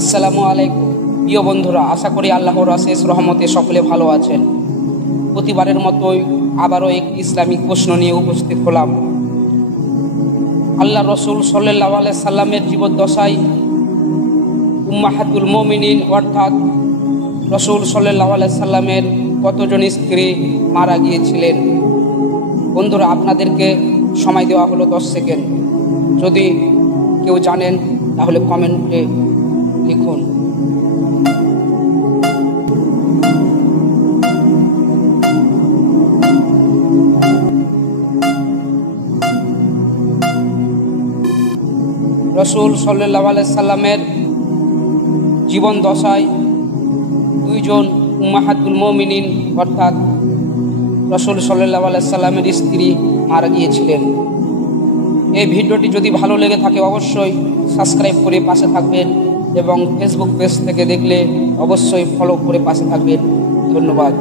আসসালামু আলাইকুম প্রিয় বন্ধুরা, আশা করি আল্লাহর অশেষ রহমতে সকলে ভালো আছেন। প্রতিবারের মতোই আবারও একটি ইসলামিক প্রশ্ন নিয়ে উপস্থিত হলাম। আল্লাহ রসুল সাল্লাল্লাহু আলাইহি সাল্লামের জীবদ্দশায় উম্মাহাতুল মুমিনিন অর্থাৎ রসুল সাল্লাল্লাহু আলাইহি সাল্লামের কতজন স্ত্রী মারা গিয়েছিলেন? বন্ধুরা, আপনাদেরকে সময় দেওয়া হলো 10 সেকেন্ড। যদি কেউ জানেন তাহলে কমেন্টে লিখুন। রসুল সাল্লাল্লাহু আলাইহি সাল্লামের জীবন দশায় দুইজন উম্মাহাতুল মুমিনিন অর্থাৎ রসুল সাল্লাল্লাহু আলাইহি সাল্লামের স্ত্রী মারা গিয়েছিলেন। এই ভিডিওটি যদি ভালো লেগে থাকে অবশ্যই সাবস্ক্রাইব করে পাশে থাকবেন এবং ফেসবুক পেজ থেকে দেখলে অবশ্যই ফলো করে পাশে থাকবেন। ধন্যবাদ।